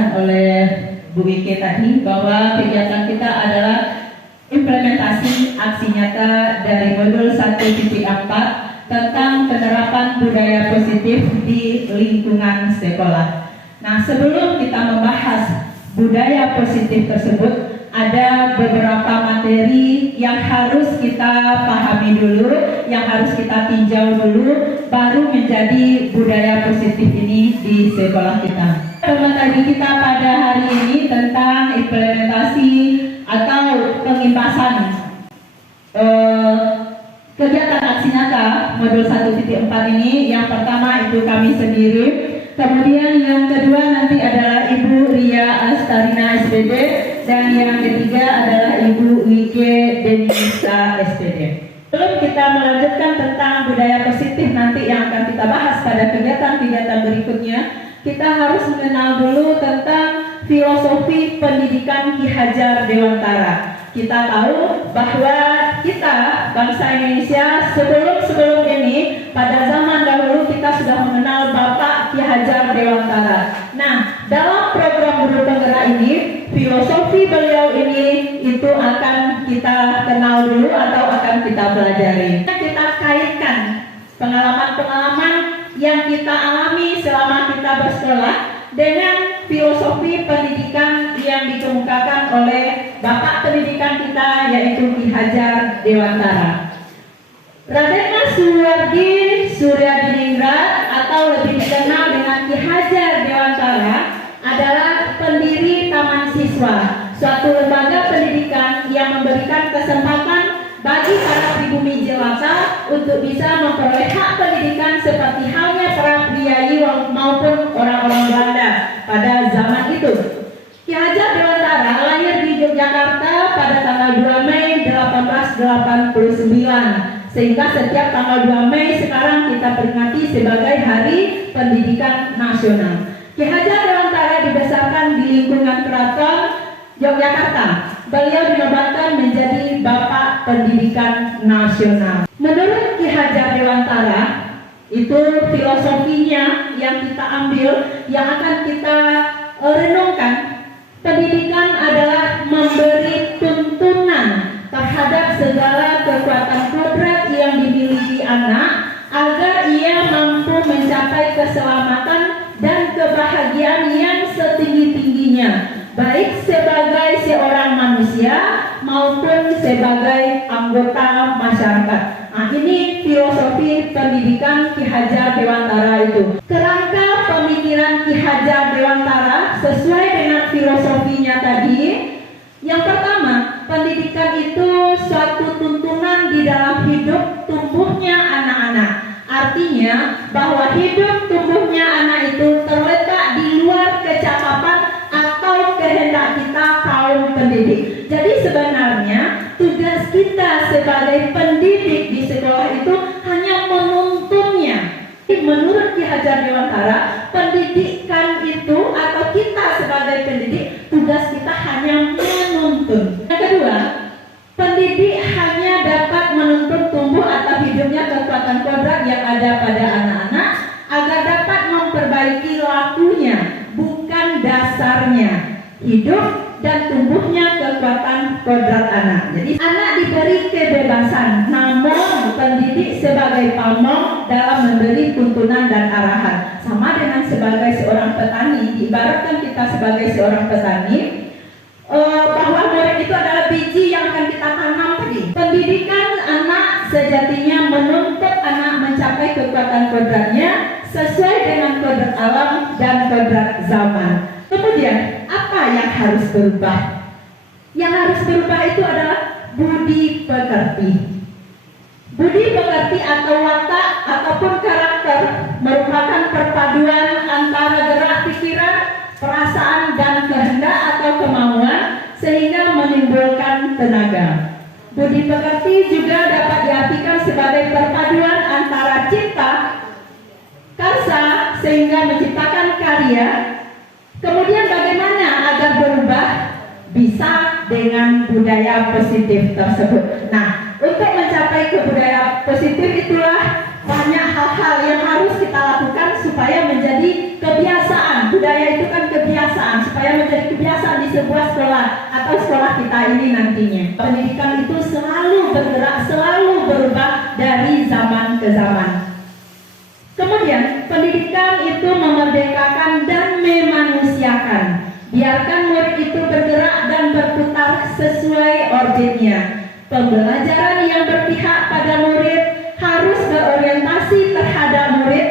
dijelaskan oleh Bu Wike tadi bahwa kegiatan kita adalah implementasi aksi nyata dari modul 1.4 tentang penerapan budaya positif di lingkungan sekolah. Nah, sebelum kita membahas budaya positif tersebut, ada beberapa materi yang harus kita pahami dulu, yang harus kita tinjau dulu, baru menjadi budaya positif ini di sekolah kita. Materi kita pada hari ini tentang implementasi atau pengimbasan kegiatan aksi nyata modul 1.4 ini. Yang pertama itu kami sendiri, kemudian yang kedua nanti adalah Ibu Ria Astarina SPD, dan yang ketiga adalah Ibu Wike Denisa SPD. Sebelum kita melanjutkan tentang budaya positif nanti yang akan kita bahas pada kegiatan-kegiatan berikutnya, kita harus mengenal dulu tentang filosofi pendidikan Ki Hajar Dewantara. Kita tahu bahwa kita bangsa Indonesia sebelum ini, pada zaman dahulu kita sudah mengenal Bapak Ki Hajar Dewantara. Nah, dalam program Guru Penggerak ini, filosofi beliau ini itu akan kita kenal dulu atau akan kita pelajari. Kita kaitkan pengalaman-pengalaman yang kita alami selama kita bersekolah dengan filosofi pendidikan yang dikemukakan oleh Bapak pendidikan kita, yaitu Ki Hajar Dewantara. Raden Mas Suwardi Suryadiningrat atau lebih dikenal dengan Ki Hajar Dewantara adalah pendiri Taman Siswa, suatu lembaga pendidikan yang memberikan kesempatan bagi para pribumi jelata untuk bisa memperoleh hak pendidikan seperti halnya para priayi maupun orang-orang Belanda pada zaman itu. Ki Hajar Dewantara lahir di Yogyakarta pada tanggal 2 Mei 1889, sehingga setiap tanggal 2 Mei sekarang kita peringati sebagai Hari Pendidikan Nasional. Ki Hajar Dewantara dibesarkan di lingkungan keraton Yogyakarta. Beliau dinobatkan menjadi Bapak Pendidikan Nasional. Menurut Ki Hajar Dewantara, itu filosofinya yang kita ambil, yang akan kita renungkan. Pendidikan adalah memberi tuntunan terhadap segala kekuatan kodrat yang dimiliki anak agar ia mampu mencapai keselamatan dan kebahagiaan yang setinggi-tingginya, baik sebagai seorang manusia maupun sebagai anggota masyarakat. Nah, ini filosofi pendidikan Ki Hajar Dewantara itu. Kerangka pemikiran Ki Hajar Dewantara sesuai dengan filosofinya tadi. Yang pertama, pendidikan itu suatu tuntunan di dalam hidup tumbuhnya anak-anak. Artinya bahwa hidup tumbuhnya anak itu terletak di luar kecakapan atau kehendak kita kaum pendidik. Jadi sebenarnya tugas kita sebagai pendidik di sekolah itu hanya menuntunnya. Menurut Ki Hajar Dewantara, pendidikan itu atau kita sebagai pendidik, tugas kita hanya menuntun. Yang kedua, pendidik hanya dapat menuntun tumbuh atau hidupnya kekuatan kodrat yang ada pada anak-anak agar dapat memperbaiki lakunya, bukan dasarnya. Hidup dan tumbuhnya kekuatan kodrat anak. Jadi anak diberi kebebasan, namun pendidik sebagai pamong dalam memberi tuntunan dan arahan. Sama dengan sebagai seorang petani, ibaratkan kita sebagai seorang petani, bahwa murid itu adalah biji yang akan kita tanam tadi. Pendidikan anak sejatinya menuntut anak mencapai kekuatan kodratnya sesuai dengan kodrat alam dan kodrat zaman. Kemudian, apa yang harus berubah? Yang harus berubah itu adalah budi pekerti. Budi pekerti atau watak ataupun karakter merupakan perpaduan antara gerak pikiran, perasaan, dan kehendak atau kemauan sehingga menimbulkan tenaga. Budi pekerti juga dapat diartikan sebagai perpaduan antara cipta, karsa sehingga menciptakan karya. Kemudian bagaimana agar berubah? Bisa dengan budaya positif tersebut. Nah, untuk mencapai kebudayaan positif itulah banyak hal-hal yang harus kita lakukan supaya menjadi kebiasaan. Budaya itu kan kebiasaan. supaya menjadi kebiasaan di sebuah sekolah atau sekolah kita ini nantinya. Pendidikan itu selalu bergerak, selalu berubah dari zaman ke zaman. Kemudian pendidikan itu memerdekakan dan memanusiakan. Biarkan murid itu bergerak dan berputar sesuai orbitnya. Pembelajaran yang berpihak pada murid harus berorientasi terhadap murid,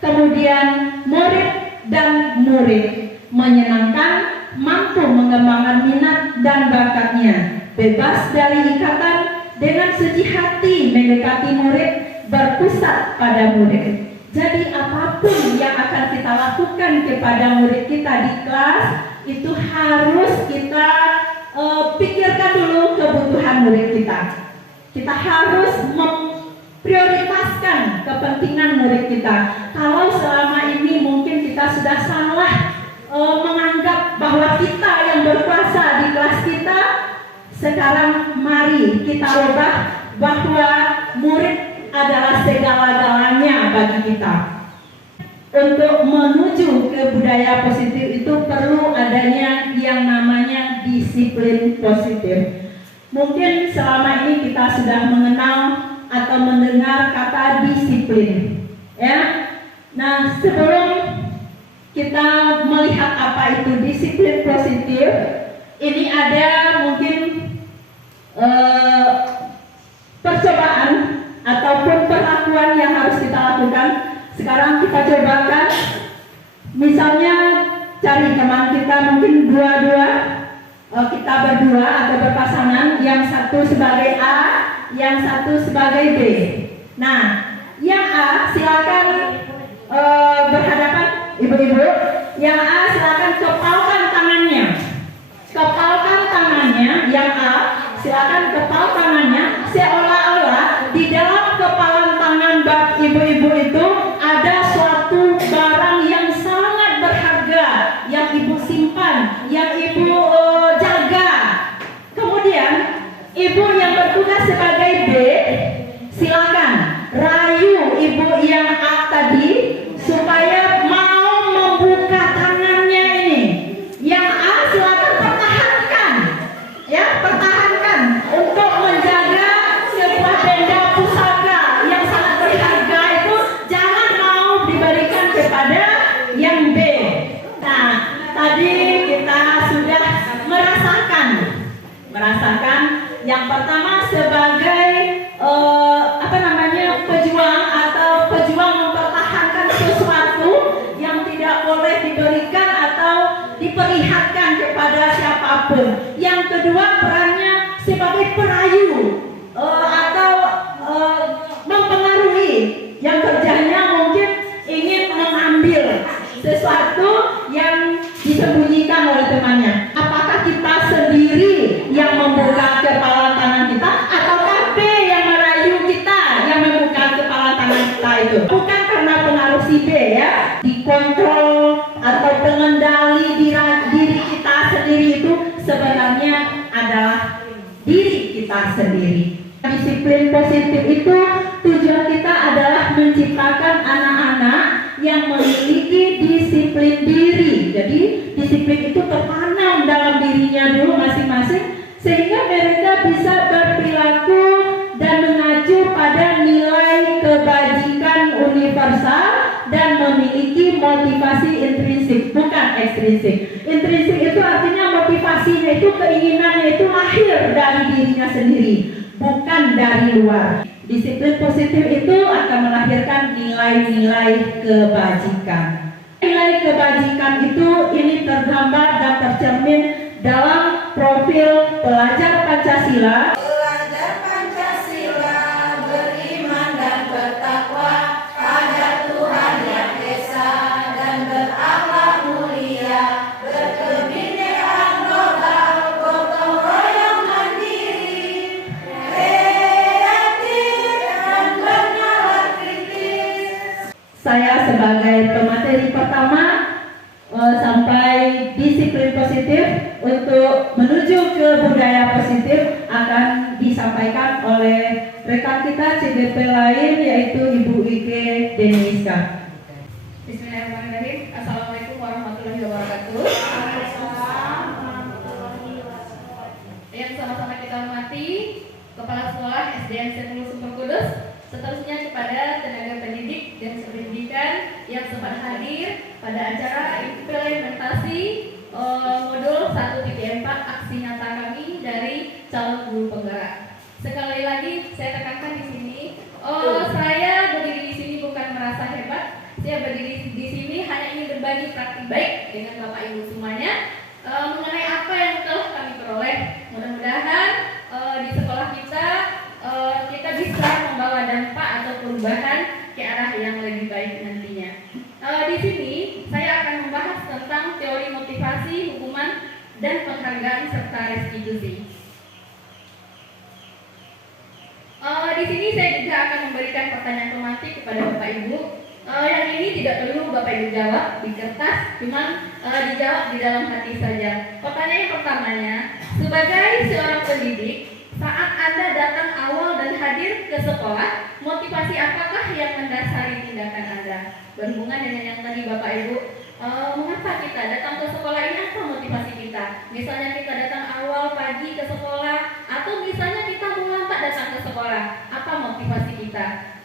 kemudian murid dan murid, menyenangkan, mampu mengembangkan minat dan bakatnya, bebas dari ikatan, dengan suci hati mendekati murid, berpusat pada murid. Jadi apapun yang akan kita lakukan kepada murid kita di kelas itu harus kita pikirkan dulu kebutuhan murid kita. Kita harus memprioritaskan kepentingan murid kita. Kalau selama ini mungkin kita sudah salah menganggap bahwa kita yang berkuasa di kelas kita, sekarang mari kita ubah bahwa murid adalah segala-galanya bagi kita. Untuk menuju ke budaya positif itu perlu adanya yang namanya disiplin positif. Mungkin selama ini kita sudah mengenal atau mendengar kata disiplin, ya. Nah, sebelum kita melihat apa itu disiplin positif, ini ada mungkin percobaan ataupun perlakuan yang harus kita lakukan. Sekarang kita cobakan, misalnya cari teman kita mungkin dua-dua, kita berdua atau berpasangan, yang satu sebagai A, yang satu sebagai B. Nah, yang A silakan berhadapan, ibu-ibu. Yang A silakan kepalkan tangannya. Kepalkan tangannya, yang A silakan kepal tangannya, seolah-olah di dalam kepalan tangan ibu-ibu itu ada suatu barang yang sangat berharga yang ibu simpan, yang ibu jaga. Kemudian ibu yang bertugas sebagai B, silakan rayu ibu yang A tadi supaya mau membuka tangannya ini. Yang A silakan pertahankan, ya, pertahankan untuk menjaga sebuah benda pusaka yang sangat berharga itu, jangan mau diberikan kepada yang B. Nah, tadi kita sudah merasakan yang pertama sebagai pejuang atau pejuang mempertahankan sesuatu yang tidak boleh diberikan atau diperlihatkan kepada siapapun. Yang kedua, perannya sebagai perayu atau mempengaruhi, yang kerjanya mungkin ingin mengambil sesuatu yang disembunyikan oleh temannya. Apakah kita sendiri yang membuka kepala tangan kita, ataukah B yang merayu kita yang membuka kepala tangan kita itu? Bukan karena pengaruh si B, ya. Dikontrol atau pengendali diri kita sendiri itu sebenarnya adalah diri kita sendiri. Disiplin positif itu tujuan kita adalah menciptakan anak-anak yang memiliki disiplin diri. Jadi disiplin itu tertanam dalam dirinya dulu masing-masing, sehingga mereka bisa berperilaku dan mengacu pada nilai kebajikan universal dan memiliki motivasi intrinsik, bukan ekstrinsik. Intrinsik itu artinya motivasinya itu, keinginannya itu lahir dari dirinya sendiri, bukan dari luar. Disiplin positif itu akan melahirkan nilai-nilai kebajikan. Nilai kebajikan itu ini tergambar dan tercermin dalam profil pelajar Pancasila. Pelajar Pancasila beriman dan bertakwa pada Tuhan Yang Esa dan berakhlak mulia, berkebinekaan moral, gotong royong mandiri, kreatif dan bernalar kritis. Saya sebagai pemateri pertama sampai disiplin positif untuk menuju ke budaya positif akan disampaikan oleh rekan kita CGP lain, yaitu Ibu Ike Deniska. Bismillahirrahmanirrahim. Assalamualaikum warahmatullahi wabarakatuh. yang sama-sama kita hormati Kepala Sekolah SDN Sentul Sumpah Kudus, seterusnya kepada tenaga pendidik dan pendidikan yang sempat hadir pada acara implementasi modul 1.4 aksi nyata kami dari calon guru penggerak. Sekali lagi saya tekankan di sini, saya berdiri di sini bukan merasa hebat. Saya berdiri di sini hanya ingin berbagi praktik baik dengan Bapak Ibu semuanya mengenai apa yang telah kami peroleh. Mudah-mudahan di sekolah kita bisa membawa dampak atau perubahan ke arah yang lebih baik nantinya. Di sini saya akan membahas tentang teori motivasi, hukuman, dan penghargaan serta restitusi. Di sini saya juga akan memberikan pertanyaan tematik kepada Bapak Ibu. Yang ini tidak perlu Bapak Ibu jawab di kertas, cuman dijawab di dalam hati saja. Pertanyaan yang pertamanya, sebagai seorang pendidik, saat Anda datang awal dan hadir ke sekolah, motivasi apakah yang mendasari tindakan Anda? Berhubungan dengan yang tadi Bapak Ibu, mengapa kita datang ke sekolah ini, apa motivasi kita? Misalnya kita datang awal pagi ke sekolah, atau misalnya kita melambat datang ke sekolah, apa motivasi kita?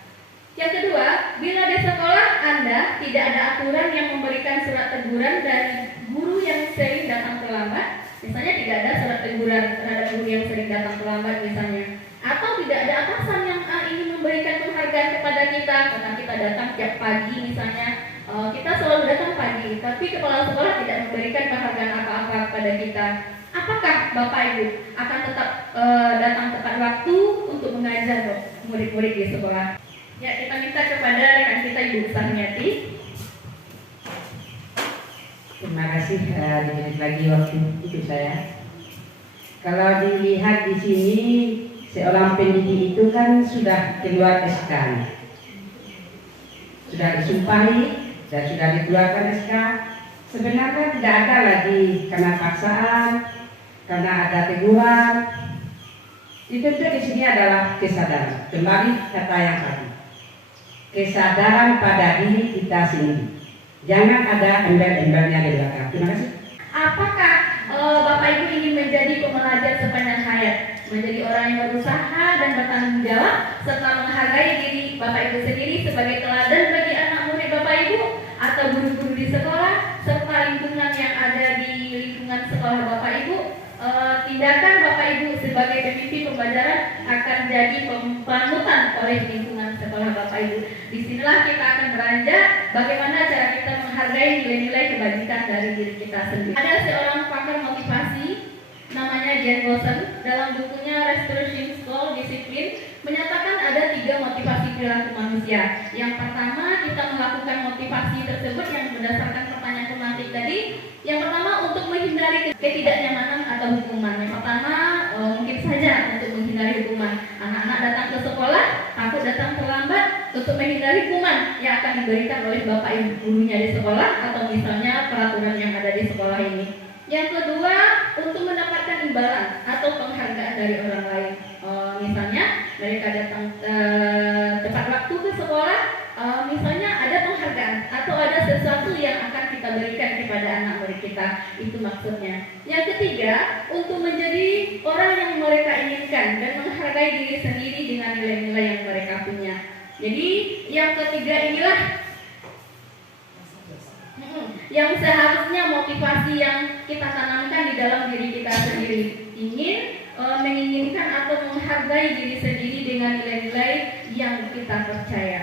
Yang kedua, bila di sekolah Anda tidak ada aturan yang memberikan surat teguran dari guru yang sering datang terlambat, misalnya tidak ada surat teguran terhadap guru yang sering datang terlambat misalnya, atau tidak ada atasan yang ingin memberikan penghargaan kepada kita karena kita datang tiap pagi misalnya, kita selalu datang pagi, tapi kepala sekolah tidak memberikan penghargaan apa-apa kepada kita. Apakah Bapak Ibu akan tetap datang tepat waktu untuk mengajar murid-murid di sekolah? Ya, kita minta kepada rekan kita Ibu Sarmiati. Terima kasih, dikit lagi waktu itu saya. Kalau dilihat di sini, seorang pendidik itu kan sudah keluar SK, sudah disumpahi dan sudah dikeluarkan SK. Sebenarnya tidak ada lagi karena paksaan, karena ada teguran. Itu di sini adalah kesadaran. Kembali kata yang tadi, kesadaran pada diri kita sendiri. Jangan ada embel-embelnya di belakang. Terima kasih. Apakah Bapak Ibu ingin menjadi pembelajar sepanjang hayat, menjadi orang yang berusaha dan bertanggung jawab, serta menghargai diri Bapak Ibu sendiri sebagai teladan bagi anak murid Bapak Ibu atau guru-guru di sekolah, serta lingkungan yang ada di lingkungan sekolah Bapak Ibu? Tindakan Bapak Ibu sebagai pemimpin pembelajaran akan jadi panutan oleh lingkungan sekolah Bapak Ibu. Disinilah kita akan beranjak bagaimana cara kita menghargai nilai-nilai kebajikan dari diri kita sendiri. Ada seorang pakar motivasi namanya Jan Wilson, dalam bukunya Restoration School Discipline menyatakan ada 3 motivasi perilaku manusia. Yang pertama, kita melakukan motivasi tersebut yang berdasarkan pertanyaan tematik tadi. Yang pertama, untuk menghindari ketidaknyamanan atau hukuman. Yang pertama, mungkin saja untuk menghindari hukuman. Anak-anak datang ke sekolah, takut datang terlambat, untuk menghindari hukuman yang akan diberikan oleh bapak ibu gurunya di sekolah atau misalnya peraturan yang ada di sekolah ini. Yang kedua, untuk mendapatkan imbalan atau penghargaan dari orang lain. Misalnya mereka datang tepat waktu ke sekolah, misalnya ada penghargaan atau ada sesuatu yang akan kita berikan kepada anak murid kita. Itu maksudnya. Yang ketiga, untuk menjadi orang yang mereka inginkan dan menghargai diri sendiri dengan nilai-nilai yang mereka punya. Jadi yang ketiga inilah yang seharusnya motivasi yang kita tanamkan di dalam diri kita sendiri. Menginginkan atau menghargai diri sendiri dengan nilai-nilai yang kita percaya.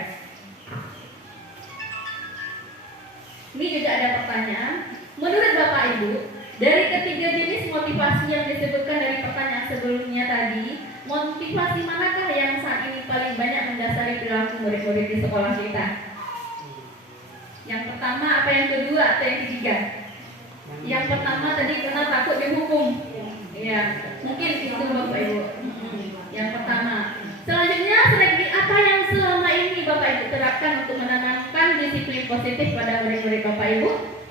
Ini juga ada pertanyaan. Menurut Bapak Ibu, dari ketiga jenis motivasi yang disebutkan dari pertanyaan sebelumnya tadi, motivasi manakah yang saat ini paling banyak mendasari perilaku murid-murid di sekolah kita? Yang pertama, apa yang kedua, atau yang ketiga? Yang pertama tadi karena takut dihukum. Ya, mungkin itu Bapak Ibu. Yang pertama. Selanjutnya, strategi apa yang selama ini Bapak Ibu terapkan untuk menanamkan disiplin positif pada murid-murid Bapak Ibu?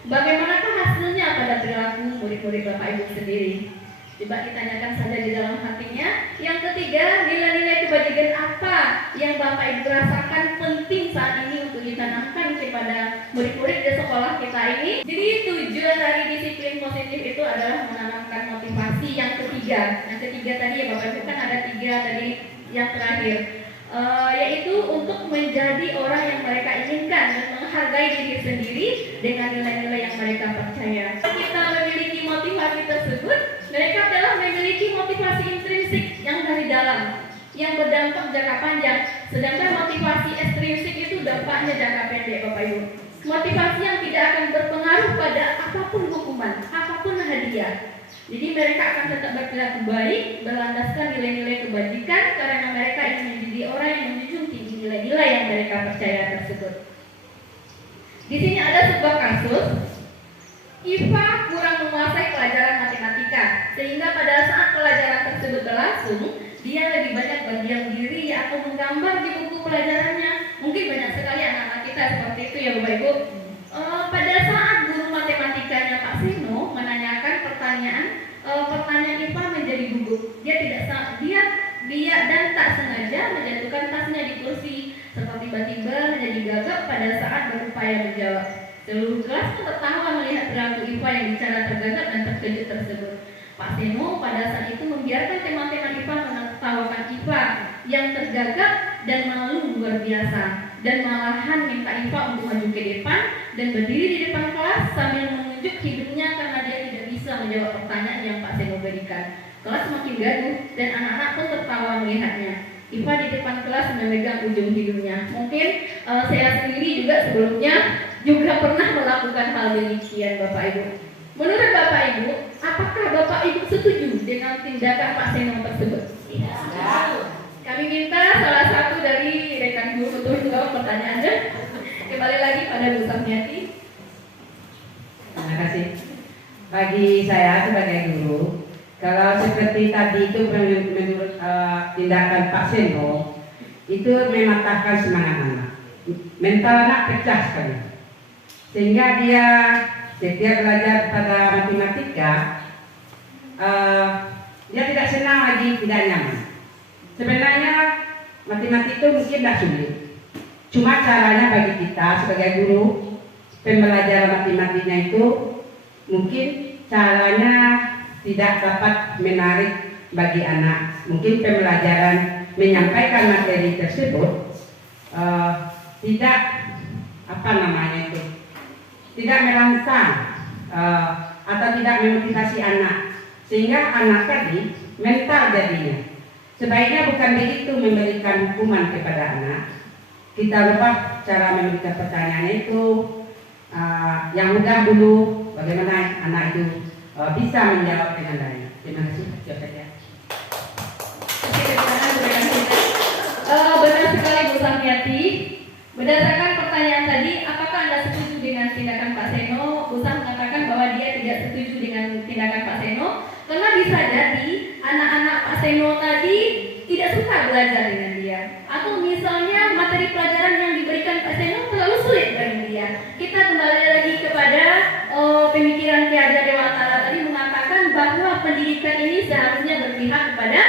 Bagaimanakah hasilnya pada perilaku murid-murid Bapak Ibu sendiri? Coba ditanyakan saja di dalam hatinya. Yang ketiga, nilai-nilai kebajikan apa yang Bapak Ibu rasakan penting saat ini untuk ditanamkan kepada murid-murid di sekolah kita ini? Jadi tujuan dari disiplin positif itu adalah menanamkan motivasi. Yang ketiga Yang ketiga tadi ya Bapak Ibu, kan ada 3 tadi yang terakhir. Yaitu untuk menjadi orang yang mereka inginkan dan menghargai diri sendiri dengan nilai-nilai yang mereka percaya. Kita memiliki motivasi tersebut, mereka adalah memiliki motivasi intrinsik yang dari dalam, yang berdampak jangka panjang. Sedangkan motivasi ekstrinsik itu dampaknya jangka pendek Bapak Ibu. Motivasi yang tidak akan berpengaruh pada apapun hukuman, apapun hadiah. Jadi mereka akan tetap berperilaku baik, berlandaskan nilai-nilai kebajikan karena mereka ingin menjadi orang yang menjunjung tinggi nilai-nilai yang mereka percaya tersebut. Di sini ada sebuah kasus, Iva kurang menguasai pelajaran matematika, sehingga pada saat pelajaran tersebut berlangsung, dia lebih banyak berdiam diri atau menggambar di buku pelajarannya. Mungkin banyak sekali anak-anak kita seperti itu ya Bapak Ibu. Pada saat guru matematikanya Pak Seno menanyakan pertanyaan Iva menjadi gugup. Dia dan tak sengaja menjatuhkan tasnya di kursi, serta tiba-tiba menjadi gagap pada saat berupaya menjawab. Seluruh kelas pun tertawa melihat perilaku Iva yang bicara tergagap dan terkejut tersebut. Pak Seno pada saat itu membiarkan teman-teman Iva menertawakan Iva yang tergagap dan malu luar biasa, dan malahan minta Iva untuk maju ke depan dan berdiri di depan kelas sambil menunjuk hidungnya karena dia tidak bisa menjawab pertanyaan yang Pak Seno berikan. Kelas semakin gaduh dan anak-anak pun tertawa melihatnya. Iva di depan kelas memegang ujung hidungnya. Mungkin saya sendiri juga sebelumnya juga pernah melakukan hal demikian Bapak Ibu. Menurut Bapak Ibu, apakah Bapak Ibu setuju dengan tindakan Pak Seno tersebut? Tidak. Kami minta salah satu dari rekan guru untuk menjawab pertanyaannya. Kembali lagi pada Bu Samyati. Terima kasih. Bagi saya sebagai guru, kalau seperti tadi itu menurut tindakan Pak Seno, itu mematahkan semangat anak. Mental anak pecah sekali. Sehingga dia setiap belajar pada matematika, dia tidak senang lagi, tidak nyaman. Sebenarnya matematika itu mungkin tidak sulit. Cuma caranya bagi kita sebagai guru, pembelajaran matematikanya itu mungkin caranya tidak dapat menarik bagi anak. Mungkin pembelajaran menyampaikan materi tersebut tidak tidak merangsang atau tidak memotivasi anak, sehingga anak tadi mental jadinya. Sebaiknya bukan begitu memberikan hukuman kepada anak. Kita lupa cara memberikan pertanyaan itu yang mudah dulu, bagaimana anak itu bisa menjawab dengan baik. Terima kasih. Benar sekali Bu Samyati. Berdasarkan pertanyaan tadi, apakah Anda setuju dengan tindakan Pak Seno? Bu Sam mengatakan bahwa dia tidak setuju dengan tindakan Pak Seno karena bisa jadi anak-anak Pak Seno tadi tidak suka belajar dengan dia, atau misalnya materi pelajaran yang diberikan Pak Seno terlalu sulit bagi dia. Kita kembali lagi kepada pemikiran Ki Hajar Dewantara tadi mengatakan bahwa pendidikan ini seharusnya berpihak kepada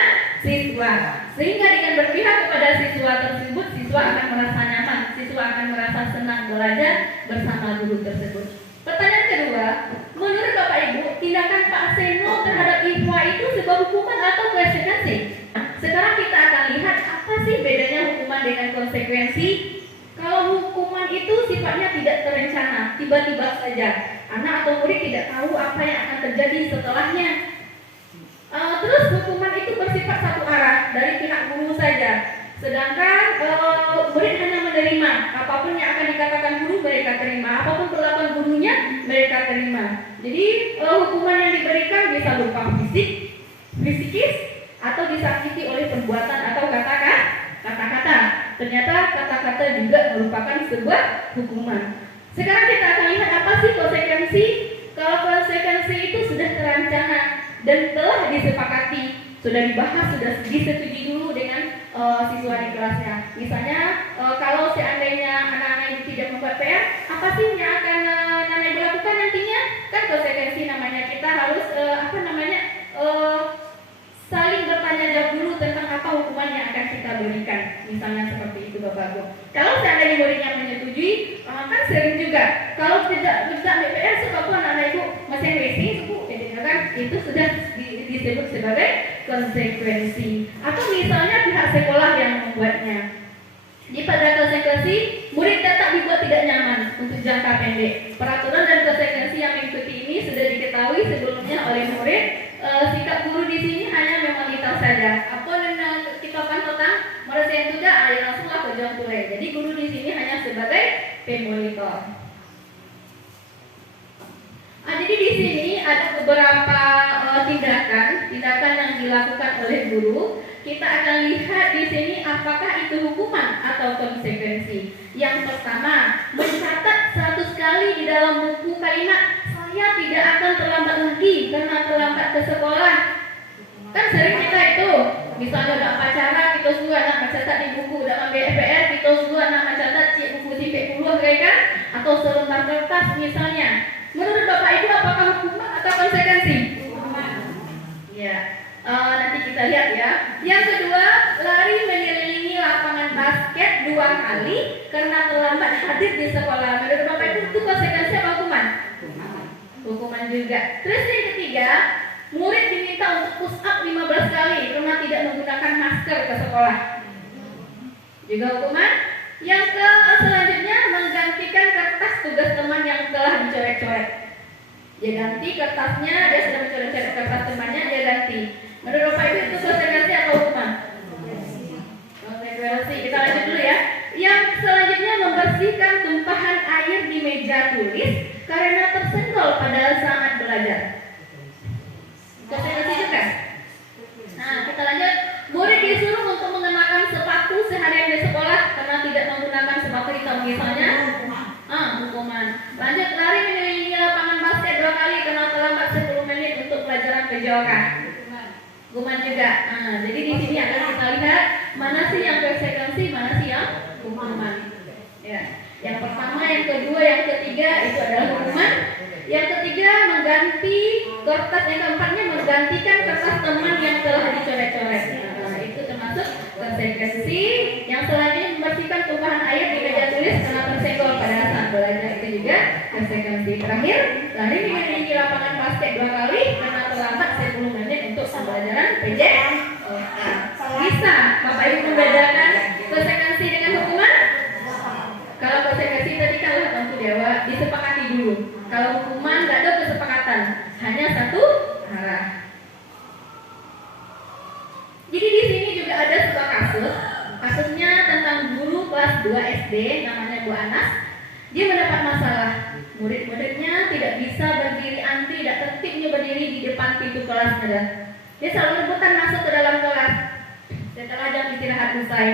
siswa, sehingga dengan berpihak kepada siswa tersebut, siswa akan merasa nyaman, siswa akan merasa senang belajar bersama guru tersebut. Pertanyaan kedua, menurut Bapak Ibu, tindakan Pak Seno terhadap Iva itu sebuah hukuman atau konsekuensi? Sekarang kita akan lihat apa sih bedanya hukuman dengan konsekuensi. Kalau hukuman itu sifatnya tidak terencana, tiba-tiba saja, anak atau murid tidak tahu apa yang akan terjadi setelahnya. Terus hukuman itu bersifat satu arah dari pihak guru saja. Sedangkan murid hanya menerima apapun yang akan dikatakan guru, mereka terima. Apapun perlakuan gurunya, mereka terima. Jadi hukuman yang diberikan bisa berupa fisikis, atau disakiti oleh perbuatan atau kata-kata. Ternyata kata-kata juga merupakan sebuah hukuman. Sekarang kita akan lihat apa sih konsekuensi. Kalau konsekuensi itu sudah terancana dan telah disepakati, sudah dibahas, sudah disetujui dulu dengan siswa di kelasnya. Misalnya kalau seandainya anak-anak itu tidak membuat PR, apa sih yang akan anak ibu lakukan nantinya? Kan konsekuensi namanya, kita harus saling bertanya jawab dulu tentang apa hukuman yang akan kita berikan. Misalnya seperti itu Bapak Ibu. Kalau seandainya muridnya menyetujui, kan sering juga kalau tidak bisa BPR sebab anak ibu mesin WC itu kan itu sudah disebut sebagai konsekuensi. Atau misalnya pihak sekolah yang membuatnya. Di pada konsekuensi, murid tetap dibuat tidak nyaman untuk jangka pendek. Peraturan dan konsekuensi yang mengikuti ini sudah diketahui sebelumnya oleh murid. Sikap guru di sini hanya memonitor saja. Apa yang kita pantaukan, merasa yang juga langsunglah ke jam tulai. Jadi guru di sini hanya sebagai pemonitor. Jadi di sini ada beberapa tindakan yang dilakukan oleh guru. Kita akan lihat di sini apakah itu hukuman atau konsekuensi. Yang pertama, mencatat 100 kali di dalam buku kalimat saya tidak akan terlambat lagi karena terlambat ke sekolah. Kan sering kita itu, misalnya udah pacaran kita suruh anak mencatat di buku, udah ambil FPR kita suruh anak mencatat buku simpek puluh kan, atau selembar kertas misalnya. Menurut Bapak Ibu apakah hukuman atau konsekuensi? Ya, nanti kita lihat ya. Yang kedua, lari mengelilingi lapangan basket 2 kali karena terlambat hadir di sekolah. Menurut Bapak Ibu itu konsekuensi apa hukuman? Hukuman juga. Terus yang ketiga, murid diminta untuk push up 15 kali karena tidak menggunakan masker ke sekolah. Juga hukuman. Yang selanjutnya menggantikan kertas tugas teman yang telah dicoret-coret. Dia ganti kertasnya, dia sudah mencoret-coret kertas temannya, dia ganti. Menurut Bapak Ibu itu konsekuensi atau hukuman? Konsekuensi. Kita lanjut dulu ya. Yang selanjutnya membersihkan tumpahan air di meja tulis karena tersenggol pada saat belajar. Konsekuensi juga. Nah, kita lanjut. Murid disuruh untuk mengenakan sepatu seharian di sekolah karena tidak menggunakan sepatu hitam misalnya. Hukuman. Lanjut, lari mengelilingi lapangan basket 2 kali karena terlambat 10 menit untuk pelajaran kejokan. Hukuman juga. Jadi di sini akan kita lihat mana sih yang konsekuensi, mana sih yang hukuman. Ya. Yang pertama, yang kedua, yang ketiga itu adalah hukuman. Yang ketiga mengganti kertas, yang keempatnya menggantikan kertas teman yang telah dicoret-coret. Itu termasuk konsekuensi. Yang selanjutnya membersihkan tumpahan air di meja tulis karena tersenggol pada saat belajar, itu juga konsekuensi. Terakhir, lari mengelilingi lapangan basket 2 kali karena terlambat 10 menit untuk pembelajaran PJJ. Bisa Bapak Ibu membedakan konsekuensi dengan hukuman? Kalau konsekuensi tadi kan untuk Dewa disepakati dulu. Kalau hukuman tidak ada kesepakatan, hanya satu arah. Jadi di sini juga ada sebuah kasus. Kasusnya tentang guru kelas 2 SD namanya Bu Anas. Dia mendapat masalah. Murid-muridnya tidak bisa berdiri antri, tidak tertibnya berdiri di depan pintu kelasnya. Dia selalu rebutan masuk ke dalam kelas setelah jam istirahat usai.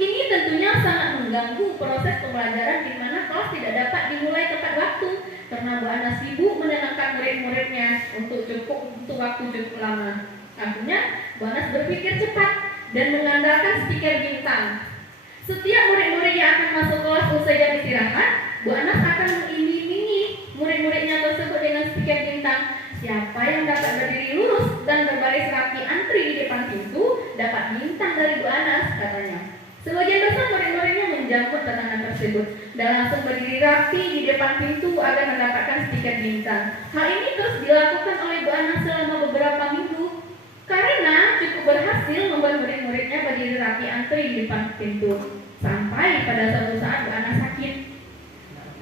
Ini tentunya sangat mengganggu proses pembelajaran di mana kelas tidak dapat dimulai tepat waktu karena Bu Anas sibuk menenangkan murid-muridnya untuk waktu cukup lama. Akhirnya Bu Anas berpikir cepat dan mengandalkan stiker bintang. Setiap murid-murid yang akan masuk kelas usai jam istirahat, Bu Anas akan mengiming-imingi murid-muridnya tersebut dengan stiker bintang. Siapa yang dapat berdiri lurus dan berbaris rapi antri di depan pintu dapat bintang dari Bu Anas, katanya. Sebagian besar murid-muridnya menjemput tekanan tersebut dan langsung berdiri rapi di depan pintu agar mendapatkan stiker bintang. Hal ini terus dilakukan oleh Bu Anas selama beberapa minggu karena cukup berhasil membuat murid-muridnya berdiri rapi antri di depan pintu. Sampai pada suatu saat Bu Anas sakit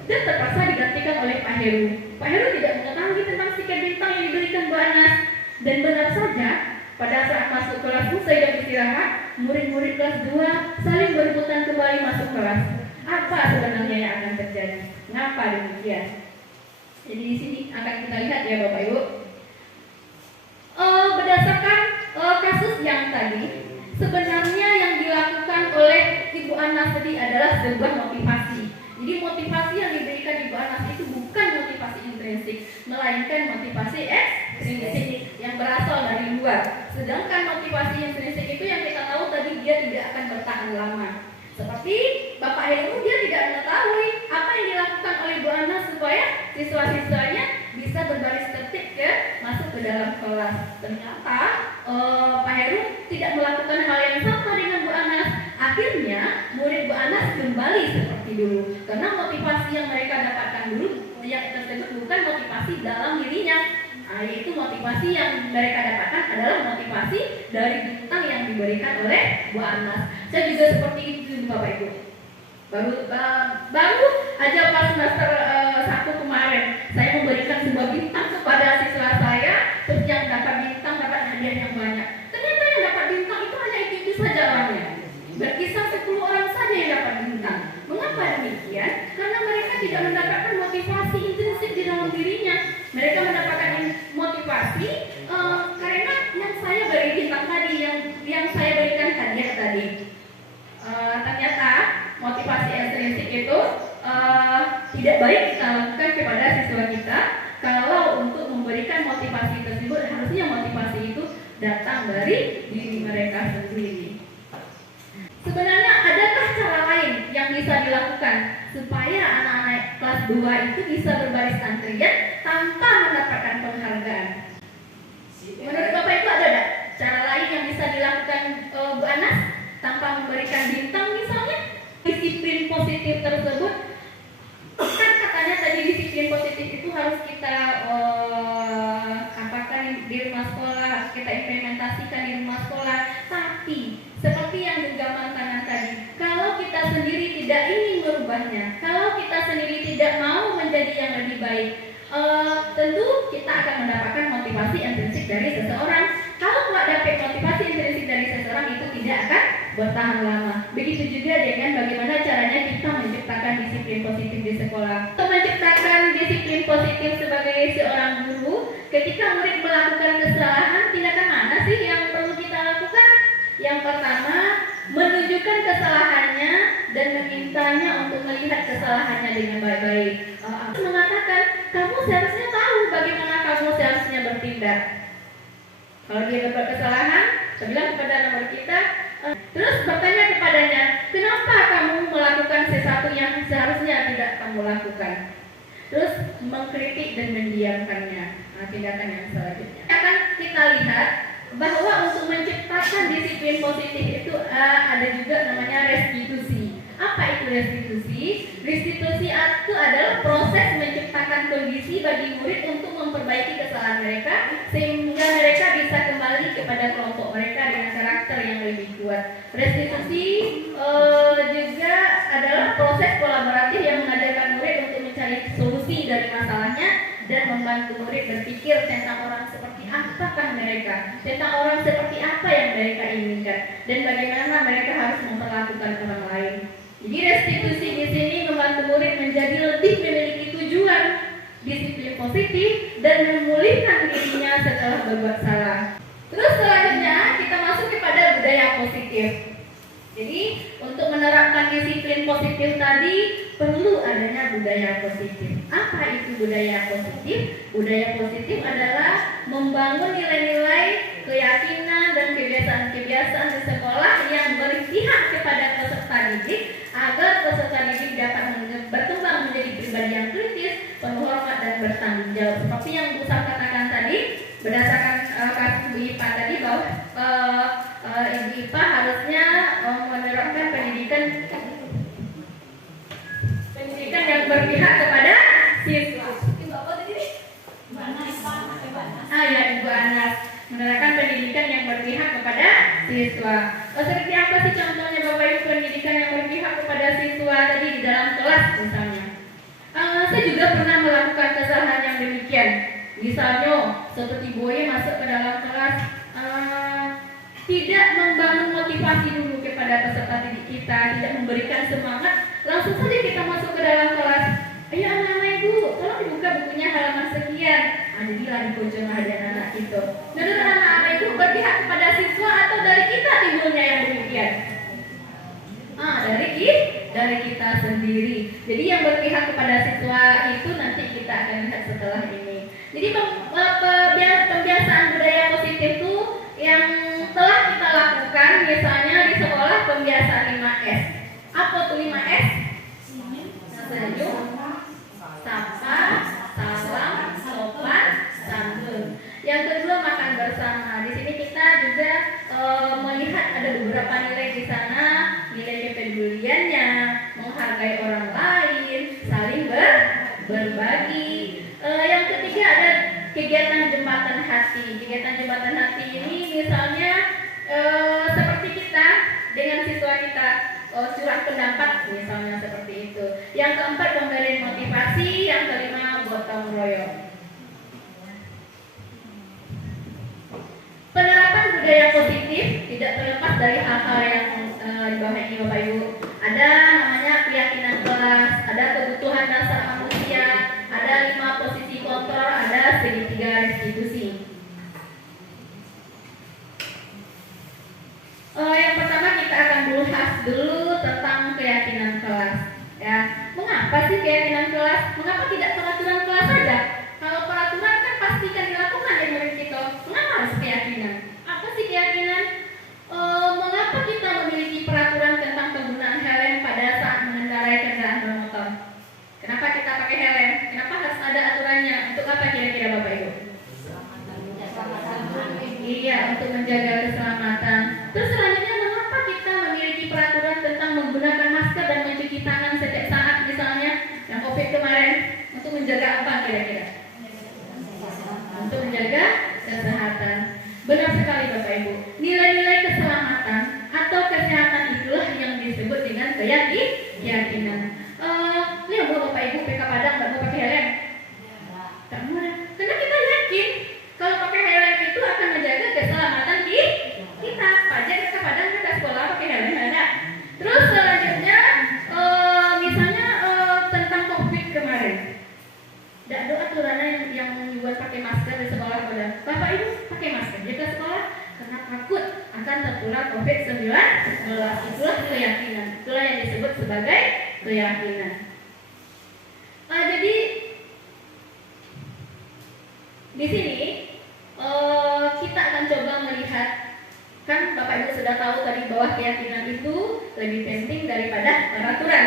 dan terpaksa digantikan oleh Pak Heru. Pak Heru tidak mengetahui tentang stiker bintang yang diberikan Bu Anas. Dan benar saja, pada saat masuk kelas usai jam istirahat, murid-murid kelas 2 saling berebutan kembali masuk kelas. Apa sebenarnya yang akan terjadi? Kenapa demikian? Jadi di sini akan kita lihat ya Bapak Ibu. Berdasarkan kasus yang tadi, sebenarnya yang dilakukan oleh Ibu Anas tadi adalah sebuah motivasi. Jadi motivasi yang diberikan Ibu Anas itu bukan motivasi intrinsik, melainkan motivasi ekstrinsik yang berasal dari luar. Sedangkan motivasi intrinsik itu yang kita tahu tadi dia tidak akan bertahan lama. Seperti Bapak Heru, dia tidak mengetahui apa yang dilakukan oleh Bu Anas supaya siswa-siswanya bisa berbaris tertib masuk ke dalam kelas. Ternyata Pak Heru tidak melakukan hal yang sama dengan Bu Anas. Akhirnya murid Bu Anas kembali seperti dulu karena motivasi yang mereka dapatkan dulu yang tersebut bukan motivasi dalam dirinya. Yaitu motivasi yang mereka dapatkan adalah motivasi dari bintang yang diberikan oleh Bu Anas. Saya juga seperti itu Bapak Ibu. Baru aja pas semester 1 kemarin saya memberikan sebuah bintang kepada siswa saya, terus yang dapat bintang dapat hadiah yang banyak. Ternyata yang dapat bintang itu hanya itu saja orangnya. Berkisar 10 orang saja yang dapat bintang. Mengapa demikian? Karena mereka tidak mendapatkan motivasi intensif di dalam dirinya. Mereka mendapatkan motivasi karena yang saya beri bintang tadi, yang saya berikan hadiah tadi. Ternyata motivasi intrinsik itu tidak baik kita lakukan kepada siswa kita. Kalau untuk memberikan motivasi tersebut, harusnya motivasi itu datang dari diri mereka sendiri. Sebenarnya adakah cara lain yang bisa dilakukan supaya anak-anak kelas 2 itu bisa berbaris antrian tanpa mendapatkan penghargaan? Menurut Bapak Ibu ada tidak cara lain yang bisa dilakukan Bu Anas tanpa memberikan bintang misalnya? Disiplin positif tersebut, kan katanya tadi disiplin positif itu harus kita apakan di rumah sekolah, harus kita implementasikan di rumah sekolah. Tapi seperti yang genggaman tangan tadi, kalau kita sendiri tidak ingin merubahnya, kalau kita sendiri tidak mau menjadi yang lebih baik, tentu kita akan mendapatkan motivasi intrinsik dari seseorang. Kalau tidak dapat motivasi intrinsik dari seseorang, itu tidak akan bertahan lama. Begitu juga dengan bagaimana caranya kita menciptakan disiplin positif di sekolah. Untuk menciptakan disiplin positif sebagai seorang guru, ketika murid melakukan kesalahan, tindakan mana sih yang perlu kita lakukan? Yang pertama, menunjukkan kesalahannya dan memintanya untuk melihat kesalahannya dengan baik-baik. Mengatakan, kamu seharusnya tahu bagaimana kamu seharusnya bertindak. Kalau dia berbuat kesalahan, saya bilang kepada nomor kita, terus bertanya kepadanya, kenapa kamu melakukan sesuatu yang seharusnya tidak kamu lakukan? Terus mengkritik dan mendiamkannya. Tindakan yang selanjutnya akan kita lihat bahwa untuk menciptakan disiplin positif itu ada juga namanya restitusi. Apa itu restitusi? Restitusi itu adalah proses menciptakan kondisi bagi murid untuk memperbaiki kesalahan mereka sehingga mereka bisa kembali kepada kelompok mereka dengan karakter yang lebih kuat. Restitusi juga adalah proses kolaboratif yang mengajarkan murid untuk mencari solusi dari masalahnya dan membantu murid berpikir tentang orang seperti apakah mereka, tentang orang seperti apa yang mereka inginkan, dan bagaimana mereka harus memperlakukan orang lain. Jadi restitusi di sini membantu murid menjadi lebih memiliki tujuan, disiplin positif, dan memulihkan dirinya setelah berbuat salah. Terus selanjutnya kita masuk kepada budaya positif. Jadi untuk menerapkan disiplin positif tadi perlu adanya budaya positif. Apa itu budaya positif? Budaya positif adalah membangun nilai-nilai, keyakinan dan kebiasaan-kebiasaan di sekolah yang berpihak kepada peserta didik agar peserta didik dapat berkembang menjadi pribadi yang kritis, penuh hormat dan bertanggung jawab. Seperti yang Bu Sam katakan tadi, berdasarkan kasus Bu Ipa tadi bahwa Ibu Ipa harusnya menerapkan pendidikan yang berpihak kepada siswa. Ibu Anas menerapkan pendidikan yang berpihak kepada siswa. Seperti apa sih contohnya Bapak Ibu pendidikan yang berpihak kepada siswa tadi di dalam kelas misalnya? Saya juga pernah melakukan kesalahan yang demikian. Misalnya seperti Boye masuk ke dalam kelas tidak membangun motivasi dulu kepada peserta didik kita, tidak memberikan semangat, langsung saja kita masuk ke dalam kelas. Ayo anak-anak Ibu, tolong dibuka bukunya halaman sekian. Jadilah di pojok anak-anak itu. Menurut anak-anak Ibu berpihak kepada siswa atau dari kita timbulnya yang demikian? Dari kita sendiri. Jadi yang berpihak kepada siswa itu nanti kita akan lihat setelah ini. Jadi pembiasaan budaya positif itu yang telah kita lakukan misalnya di sekolah pembiasaan 5S. Apa tuh 5S? Senyum, sapa, salam, sopan, santun. Yang kedua makan bersama. Di sini kita juga melihat ada beberapa nilai di sana, nilai kepeduliannya, menghargai orang lain, saling berbagi. Yang ketiga ada ini misalnya seperti kita dengan siswa kita curah pendapat misalnya seperti itu. Yang keempat memberi motivasi, yang kelima gotong royong. Penerapan budaya positif tidak terlepas dari hal-hal yang di bawah ini Bapak Ibu. Ada namanya keyakinan kelas, ada kebutuhan dasar manusia, ada 5 posisi kontrol, ada segitiga restitusi. Yang pertama kita akan bahas dulu tentang keyakinan kelas. Ya, mengapa sih keyakinan kelas? Mengapa tidak peraturan kelas saja? Kalau peraturan kan pasti kan dilakukan di murid kita. Mengapa harus keyakinan? Apa sih keyakinan? Mengapa kita memiliki peraturan tentang penggunaan helm pada saat mengendarai kendaraan bermotor? Kenapa kita pakai helm? Kenapa harus ada aturannya? Untuk apa kira-kira Bapak Ibu? Iya, untuk menjaga keselamatan. Terus selanjutnya mengapa kita memiliki peraturan tentang menggunakan masker dan mencuci tangan setiap saat misalnya yang COVID kemarin? Untuk menjaga apa kira-kira? Untuk menjaga kesehatan. Benar sekali Bapak Ibu. Nilai-nilai keselamatan atau kesehatan itulah yang disebut dengan keyakinan. Lihat Bapak Ibu PK Padang nggak mau pakai helm? Tak mau. Karena kita yakin kalau pakai helm itu akan menjaga keselamatan kita. Pajak PK Padang kita sekolah pakai helm ada. Terus selanjutnya misalnya tentang COVID kemarin. Tidak ada aturan yang membuat pakai masker di sekolah pada Bapak Ibu pakai masker jika sekolah karena takut akan tertular COVID-19. Itulah keyakinan. Itulah yang disebut sebagai keyakinan. Jadi di sini kita akan coba melihat, kan Bapak Ibu sudah tahu tadi bahwa keyakinan itu lebih penting daripada peraturan.